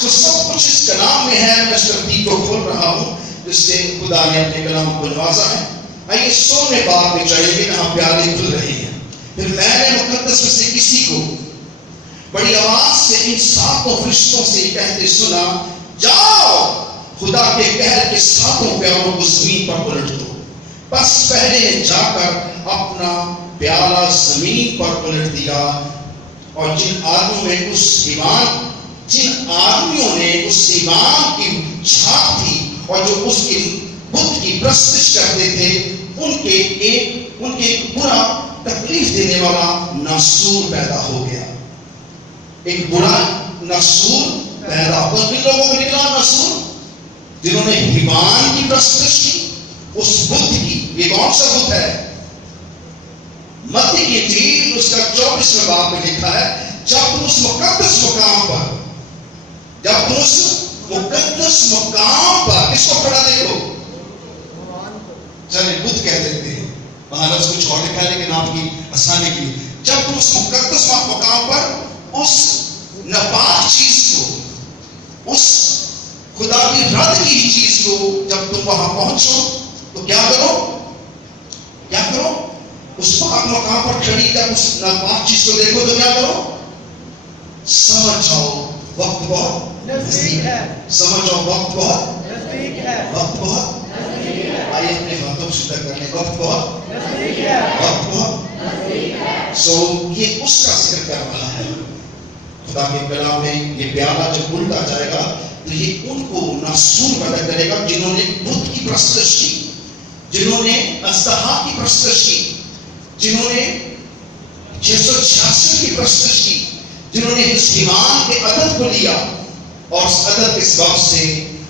تو سب کچھ اس کلام میں ہے. میں اس ترتیب کو کھول رہا ہوں جس سے خدا نے اپنے کلام کو نوازا ہے. آئیے 16 باب میں چڑھیں گے جہاں پیالے کھل رہے ہیں. پھر میں نے مقدس میں سے کسی کو بڑی آواز سے ان 7 فرشتوں سے کہتے سنا، جاؤ خدا کے قہر کے 7 پیالوں کو زمین پر پلٹ دو. بس پہلے نے جا کر اپنا پیالہ زمین پر پلٹ دیا، اور جن آدمیوں نے اس ایمان کی چھاپ تھی اور جو اس کے بت کی پرستش کرتے تھے، ان کے ایک برا تکلیف دینے والا ناسور پیدا ہو گیا. ایک برا ناسور پیدا ہو. کن لوگوں کو نکلا ناسور؟ جنہوں نے ایمان کی پرستش کی، اس بت کی. یہ کون سا بت ہے؟ متی کی انجیل اس کا 24 باب میں لکھا ہے، جب تم اس مقدس مقام پر کس کو کھڑا دیکھو، چلے بت کہہ دیتے ہیں، وہاں لفظ کچھ اور لکھا ہے لیکن آپ کی آسانی کے لیے، جب تم اس مقدس مقام پر اس ناپاک چیز کو، اس خدا کی رد کی چیز کو جب تم وہاں پہنچو تو کیا کرو؟ اس پاک مقام پر کھڑی جب اس ناپاک چیز کو دیکھو تو کیا کرو؟ سمجھ جاؤ وقت بہت نزدیک ہے. سمجھ جاؤ وقت بہت نزدیک ہے. وقت بہت نزدیک ہے. آئیے اپنے ہاتھوں سے شدہ کرنے، وقت بہت نزدیک ہے. وقت بہت نزدیک ہے. یہ اس کا ذکر کر رہا ہے خدا کے کلام میں. یہ پیالہ جب الٹا جائے گا تو یہ ان کو ناسور پیدا کرے گا جنہوں نے بت کی پرستش کی، جنہوں نے اژدہا کی پرستش کی، جنہوں نے 666 کی پرستش کی، جنہوں نے اس ایمان کے عدد کو لیا اور اس عدد کے سبب سے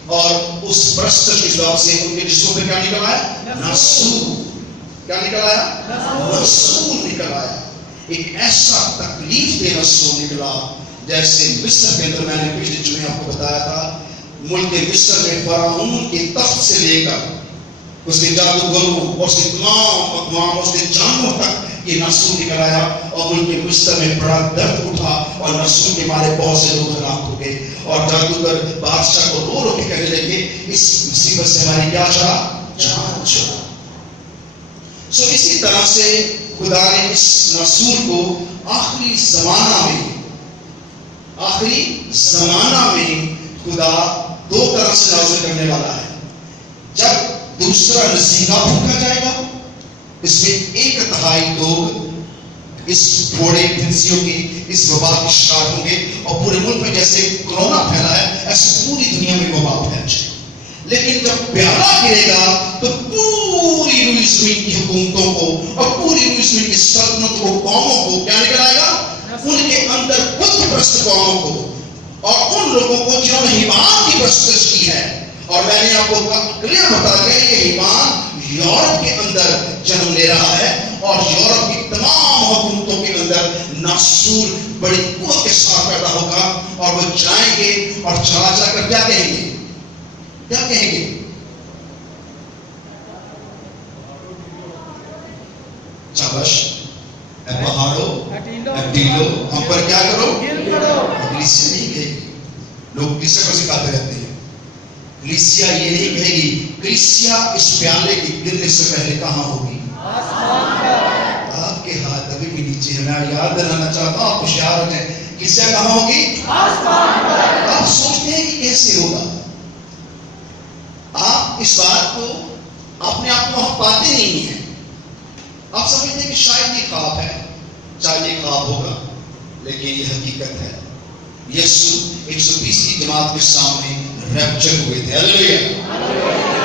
اور اس پرستش کے سبب سے ان کے جسموں پہ کیا نکل آیا؟ ناسور. کیا نکل آیا؟ ناسور نکل آیا. ایک ایسا تکلیف دہ ناسور نکلا جیسے مصر کے اندر، میں نے پچھلے جمعے آپ کو بتایا تھا، ملک مصر میں فرعون کے تخت سے لے کر اس کے جادوگروں اور اس کے تمام اقوام، اس کے جانوروں تک یہ ناسور نکل آیا. اور ملک مصر میں بڑا درد اٹھا اور ناسور کے مارے بہت سے لوگ ہلاک ہو گئے، اور جادوگر بادشاہ کو رو رو کے کہنے لگے اس مصیبت سے ہماری کیا جان چھڑا. اسی طرح سے خدا نے اس ناسور کو آخری زمانہ میں خدا 2 طرح سے نازل کرنے والا ہے. جب دوسرا نصیحہ پھونکا جائے گا، اس میں 1/3 لوگ اس پھوڑے پھنسیوں کی، اس وبا کے شکار ہوں گے، اور پورے ملک میں جیسے کرونا پھیلا ہے ایسے پوری دنیا میں وبا پھیل جائے. لیکن جب پیالہ گرے گا تو پوری روئی زمین کی حکومتوں کو اور پوری روئی زمین کی سلطنتوں کو، قوموں کو کیا نکل آئے گا؟ ان کے اندر بت پرست قوموں کو اور ان لوگوں کو جنہوں نے ایمان کی پرستش کی ہے. اور میں نے آپ کو کلیئر بتا دیا یہ ایمان یورپ کے اندر جنم لے رہا ہے، اور یورپ کی تمام حکومتوں کے اندر ناسور بڑی قوت کے ساتھ پیدا ہوگا، اور وہ جائیں گے اور چلا جا کر کیا کہیں گے؟ شاباش، اے پہاڑوں، اے ٹیلوں، ہم پر کیا کرو؟ کلیسیا نہیں کہے گی. لوگ کلیسیا کو سکھاتے رہتے ہیں. کلیسیا یہ نہیں کہے گی. کلیسیا اس پیالے کے گرنے سے پہلے کہاں ہوگی؟ آپ کے ہاتھ ابھی بھی نیچے ہے. میں یاد دلانا چاہتا ہوں، آپ ہوشیار ہو جائیں. کلیسیا کہاں ہوگی؟ آپ سوچتے ہیں کہ کیسے ہوگا؟ آپ اس بات کو اپنے آپ کو وہاں پاتے نہیں ہیں. آپ سمجھتے ہیں کہ شاید یہ خواب ہے، شاید یہ خواب ہوگا، لیکن یہ حقیقت ہے. یسوع 120 کی جماعت کے سامنے ریپچر ہوئے تھے. ہلیلویا.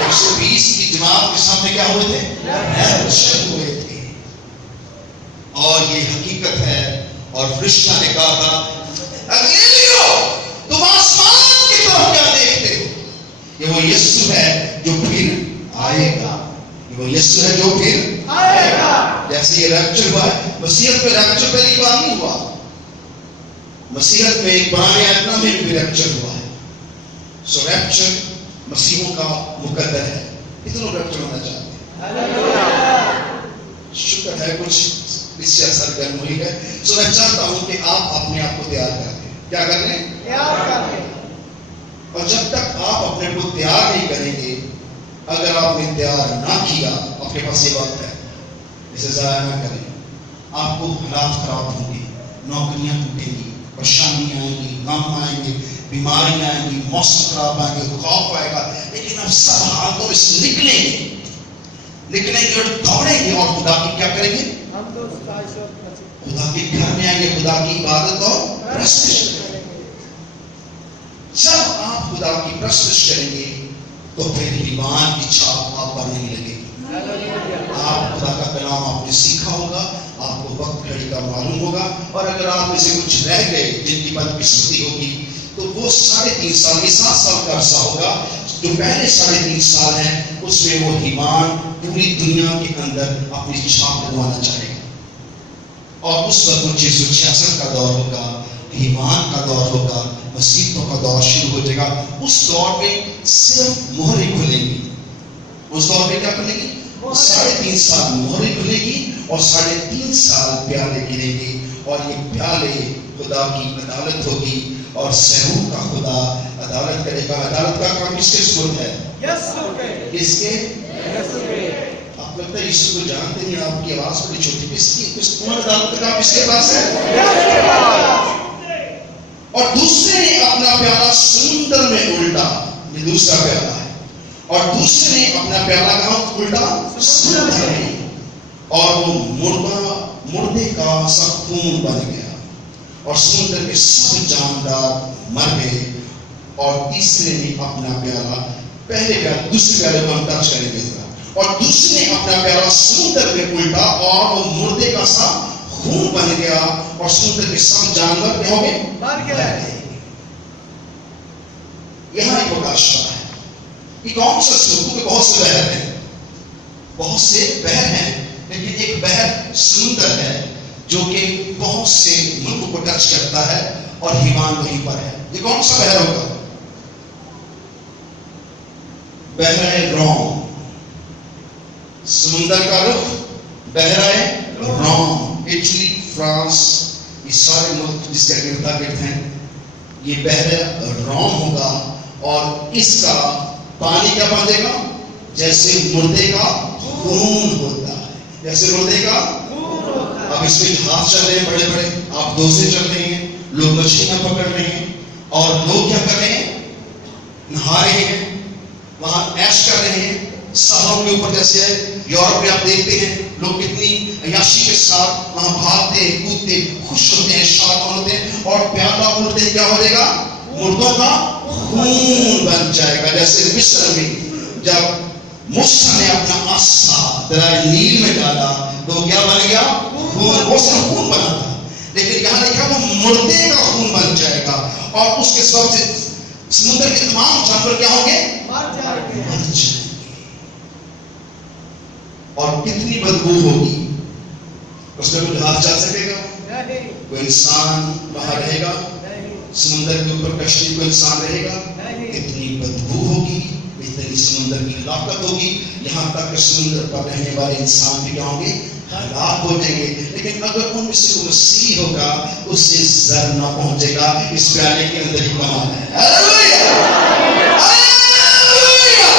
120 کی جماعت کے سامنے کیا ہوئے تھے؟ ریپچر ہوئے تھے. اور یہ حقیقت ہے. اور فرشتہ نے کہا تھا، اگلیلیو تم آسمان کی طرف کیا دیکھتے ہو؟ یہ وہ یسوع ہے جو پھر آئے گا. یہ وہ یسوع ہے جو پھر آئے گا. جیسے یہ ریپچر ہوا ہے، مسیحت میں ریپچر پہلی بار نہیں ہوا. مسیحت میں پرانے عہد میں بھی ریپچر ہوا ہے. ریپچر مسیحوں کا مقدر ہے. کتنے لوگ ریپچر ہونا چاہتے ہیں؟ شکر ہے کچھ اس سے اثر گرم ہوئی ہے. میں چاہتا ہوں کہ آپ اپنے آپ کو تیار کر دیں. کیا کر لیں؟ اپنے کو تیار نہیں کریں گے، اگر آپ نے تیار نہ کیا، آپ کے پاس یہ وقت ہے، اسے ضائع نہ کریں. آپ کو حالات خراب ہوں گے، نوکریاں ٹوٹیں گی، پریشانیاں آئیں گی، غم آئیں گے، بیماریاں آئیں گی، موسم خراب آئیں گے، خوف آئے گا، لیکن آپ سب حالاتوں میں سے نکلیں گے اور دوڑیں گے اور خدا کی کیا کریں گے؟ خدا کے گھر میں آئیں گے، خدا کی عبادت اور پرستش کریں گے. جب آپ خدا کی پرستش کریں گے تو پھر ایمان کی چھاپ آپ پر نہیں لگے گی. آپ خدا کا کلام آپ نے سیکھا ہوگا، آپ کو وقت گھڑی کا معلوم ہوگا، اور اگر آپ میں سے کچھ رہ گئے جن کی بدقسمتی ہوگی تو وہ 3.5 سال، 7 سال کا عرصہ ہوگا. جو پہلے 3.5 سال ہیں اس میں وہ ایمان پوری دنیا کے اندر اپنی چھاپ لگوانا چاہے گا، اور اس وقت 1966 کا دور ہوگا، ایمان کا دور ہوگا، مصیبتوں کا دور شروع ہو جائے گا. اس دور میں صرف مہریں کھلیں گی. اس دور میں کیا کھلے گی؟ 3.5 سال مہریں کھلے گی اور 3.5 سال پیالے گریں گے، اور یہ پیالے خدا کی عدالت ہوگی، اور سہون کا خدا عدالت کرے گا. عدالت کا کام کس کے سپرد ہے؟ کس کے؟ آپ لگتا ہے یسوع کو جانتے ہیں، آپ کی آواز بڑی چھوٹی، کس کون عدالت کا کام کس کے پاس ہے؟ اور دوسرے نے اپنا پیالہ سمندر میں الٹا، یہ دوسرا پیالہ ہے، اور دوسرے نے اپنا پیالہ کہاں الٹا؟ سمندر میں، اور وہ مردے کا سب خون بن گیا، اور سمندر کے سب جاندار مر گئے. اور تیسرے نے اپنا پیالہ، پہلے پیالہ دوسرے پیالے کو ہم ٹچ کریں گے ذرا، اور دوسرے نے اپنا پیالہ سمندر میں الٹا، اور وہ مردے کا سب خون بن گیا، اور سمندر کے سب جانور کیا ہو گئے؟ مر گئے. یہاں ایک مکاشفہ ہے. یہ کون سا سمندر؟ کہ بہت سے بحر ہیں، بہت سے بحر ہیں، لیکن ایک بحر سمندر ہے جو کہ بہت سے ملک کو ٹچ کرتا ہے، اور ایمان وہیں پر ہے. یہ کون سا بحر ہوگا؟ بحر روم. سمندر کا رخ بحر روم، اٹلی، فرانس، یہ سارے ملک جس کے ارد گرد ہیں، یہ بحر روم ہوگا. اور اس کا پانی کیا بنے گا؟ جیسے مردے کا خون ہوتا ہے، جیسے مردے کا. اب اس میں جہاز چل رہے ہیں بڑے بڑے، آپ دوسرے چل رہے ہیں، لوگ مچھلیاں پکڑ رہے ہیں، اور لوگ کیا کر رہے ہیں؟ نہا رہے ہیں، وہاں عیش کر رہے ہیں ساحلوں کے اوپر. جیسے یورپ میں آپ دیکھتے ہیں لوگ کتنی عیاشی کے ساتھ وہاں بھاگتے کودتے خوش ہوتے ہیں، شاد ہوتے ہیں، اور پیالہ الٹتے کیا ہو جائے گا؟ مردوں کا خون بن جائے گا. جیسے مصر میں جب موسیٰ نے اپنا عصا دریا نیل میں ڈالا تو کیا بن گیا؟ خون. وہ صرف خون بنا تھا، لیکن یہاں لکھا وہ مردے کا خون بن جائے گا، اور اس کے سبب سے سمندر کے تمام جانور کیا ہوں گے؟ مر جائیں گے. اور کتنی بدبو ہوگی. اس میں کوئی جہاز چل سکے گا؟ کوئی انسان وہاں رہے گا؟ سمندر کے اوپر کشتی کوئی انسان رہے گا؟ اتنی بدبو ہوگی، اتنی سمندر کی ہلاکت ہوگی، یہاں تک کہ سمندر پر رہنے والے انسان بھی کیا ہوں گے؟ ہلاک ہو جائیں گے. لیکن اگر ان میں سے کوئی مسیح ہوگا، اس سے زر نہ پہنچے گا. اس پیالے کے اندر ہی کمال ہے. ہاللیلویا، ہاللیلویا.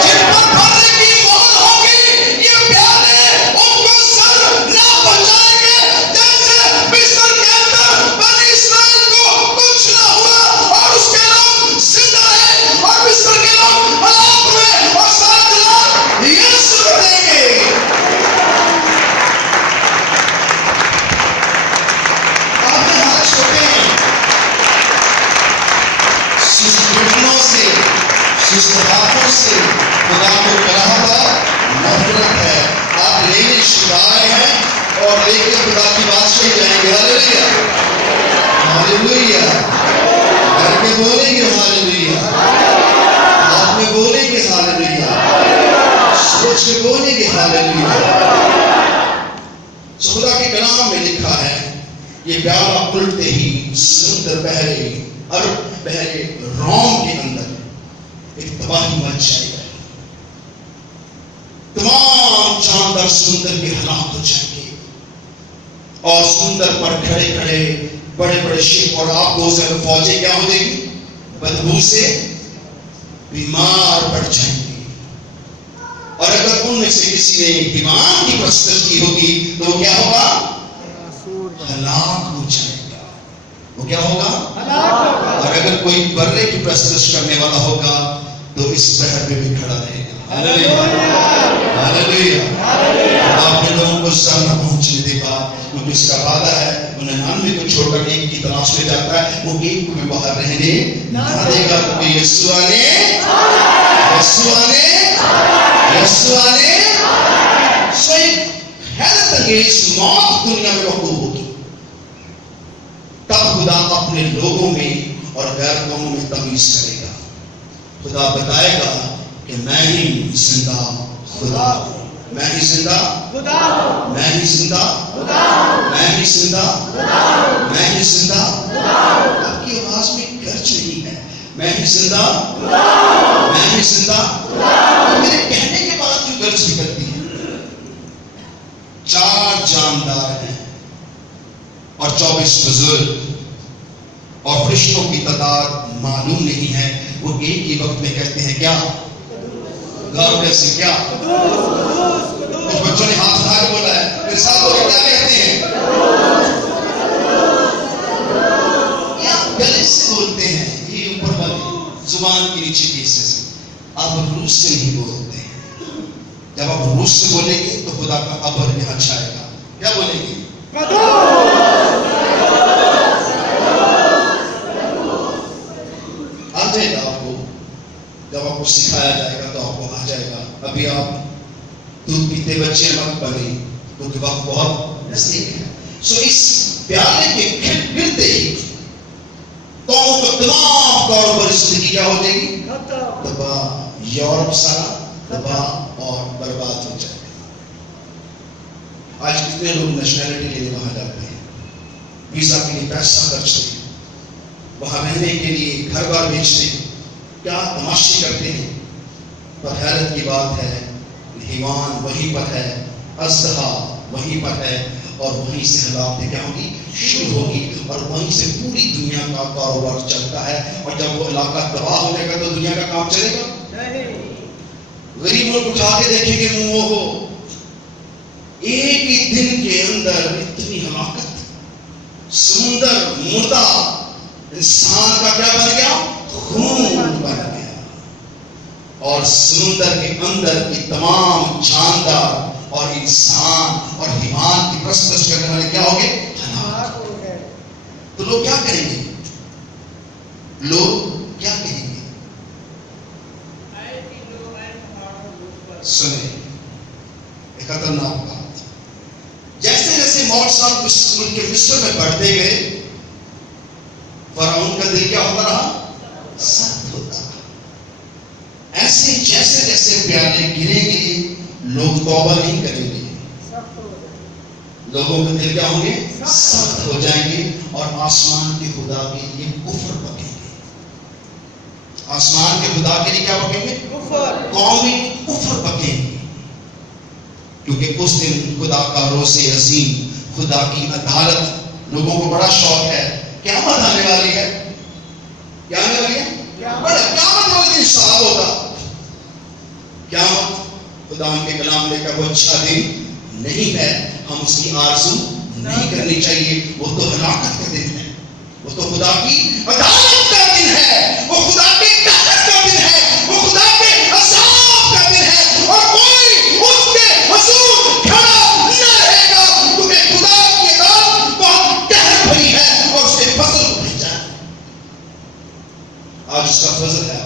جن پر بھرنے کی مہر ہوگی، یہ پیالے ان کو زر نہ پہنچائیں گے. جیسے مصر کے اندر بنی اسرائیل کو کچھ نہ ہوا، اور اس کے لوگ زندہ رہے، اور مصر کے لوگ ہلاک ہوئے، اور سارے لوگ یسوع کو دیں گے. ہاتھوں سے خدا کو کراہت اور نفرت ہے. آپ لینے شکائے ہیں اور لے کے خدا کی بادشاہی جائیں گے. ہاللیلویا، ہاللیلویا. گھر میں بولیں گے ہاللیلویا، آپ میں بولیں گے ہاللیلویا، سوچ کے بولیں گے ہاللیلویا. خدا کے کلام میں لکھا ہے یہ پیالہ الٹتے ہی سمندر بحر روم کے اندر ایک تباہی مچ جائے گا. تمام جاندار سمندر کے ہلاک ہو جائیں گے، اور سمندر پر کھڑے کھڑے بڑے بڑے شپ اور آپ کو فوجیں کیا ہو جائیں گی؟ بدبو سے بیمار پڑ جائیں گے. اور اگر ان میں سے کسی نے ایمان کی پرستش کی ہوگی تو وہ کیا ہوگا؟ ہلاک ہو جائے گا. وہ کیا ہوگا؟ اور اگر کوئی برے کی پرستش کرنے والا ہوگا تو اس بحر میں بھی کھڑا رہے گا. ہاللویا. آپ نے لوگوں کو سر نہ پہنچنے دے گا کیونکہ اس کا وعدہ ہے وہ 99 کو چھوڑ کر ایک کی تلاش میں جاتا ہے, وہ ایک کو بھی باہر رہنے نہ دے گا کیونکہ یسوع نے ایک حیرت انگیز موت دنیا میں وقوع ہوگی. تب خدا اپنے لوگوں میں اور غیر قوموں میں تمیز کرے گا. خدا بتائے گا کہ میں ہی زندہ خدا ہوں. میں ہی زندہ خدا ہوں. میں ہی زندہ خدا ہوں. میں ہی زندہ خدا ہوں. میں ہی زندہ خدا ہوں. آپ کی آواز میں گرج نہیں ہے. میں ہی زندہ خدا ہوں. میں ہی زندہ خدا ہوں. میرے کہنے کے بعد جو گرج نکلتی ہے. 4 جاندار ہیں اور 24 بزرگ اور فرشتوں کی تعداد معلوم نہیں ہے. وہ ایک ہی وقت میں کہتے ہیں کیا؟ گاؤں کیسے کیا؟ کچھ بچوں نے ہاتھ اٹھا کے بولا ہے میرے ساتھ وہ کیا کہتے ہیں؟ گلے سے بولتے ہیں. یہ اوپر والی زبان کے نیچے کے حصے سے. آپ روس سے نہیں بولتے ہیں. جب آپ روس سے بولیں گے تو خدا کا ابر یہاں چھائے گا. کیا بولیں گے؟ آ جائے گا آپ کو. جب آپ کو سکھایا جائے گا تو آپ کو آ جائے گا. ابھی آپ دودھ پیتے بچے مت بنے کیونکہ وقت بہت نزدیک ہے. سو اس پیالے کے گرتے ہی قوم کو تمام طور پر زندگی کیا ہو جائے گی؟ تباہ. یورپ سارا تباہ اور برباد ہو جائے گا. آج کتنے لوگ نیشنلٹی لینے وہاں جاتے ہیں, ویزا کے لیے پیسہ خرچتے ہیں, وہاں رہنے کے لیے گھر بار بیچتے ہیں, کیا تماشے کرتے ہیں. پر حیرت کی بات ہے حیوان وہیں پر ہے, اژدہا وہیں پر ہے اور وہیں سے ہلاکتیں کیا ہوگی؟ شروع ہوگی. اور وہیں سے پوری دنیا کا کاروبار چلتا ہے. اور جب وہ علاقہ تباہ ہو جائے گا تو دنیا کا کام چلے گا؟ غریب لوگ اٹھا کے دیکھیں گے منہ وہ ہو. ایک ہی دن کے اندر اتنی ہلاکت. سمندر مردہ انسان کا کیا بن گیا؟ خون بن گیا. اور سمندر کے اندر کی تمام جاندار اور انسان اور حیوان کی پرستش کرنے والے کیا ہو گئے؟ ہلاک ہو گئے. تو لوگ کیا کریں گے؟ لوگ کیا کہیں گے؟ سنیں ایک خطرناک بات. جیسے جیسے موت صاحب اسکول کے مصر میں پڑھتے گئے فرعون کا دل کیا ہوتا رہا؟ سخت ہوتا رہا. ایسے جیسے جیسے پیالے گریں گے لوگ توبہ نہیں کریں گے. لوگوں کے دل کیا ہوں گے؟ سخت ہو جائیں گے اور آسمان کے خدا کے لیے کفر پکیں گے. آسمان کے خدا کے لیے کیا پکیں گے؟ قومی کفر پکیں گے. کیونکہ اس دن خدا کا روز عظیم, خدا کی عدالت لوگوں کو بڑا شوق ہے. قیامت آنے والی ہے. کیا آنے والی ہے؟ بڑا قیامت والے دن صاحب ہوگا. قیامت خدا کے کلام لے کر وہ اچھا دن نہیں ہے. ہم اس کی آرزو نہیں کرنی چاہیے. وہ تو ہلاکت کا دن ہے. وہ تو خدا کی عدالت کا دن ہے. وہ خدا کے قہر کا دن ہے. وہ خدا کے عذاب کا دن ہے. اور کوئی اس کے حضور کھڑا نہ رہے گا کیونکہ خدا کی عدالت بہت قہر بھری ہے اور اس کے فضل کو بھیجا ہے. آج اس کا فضل ہے.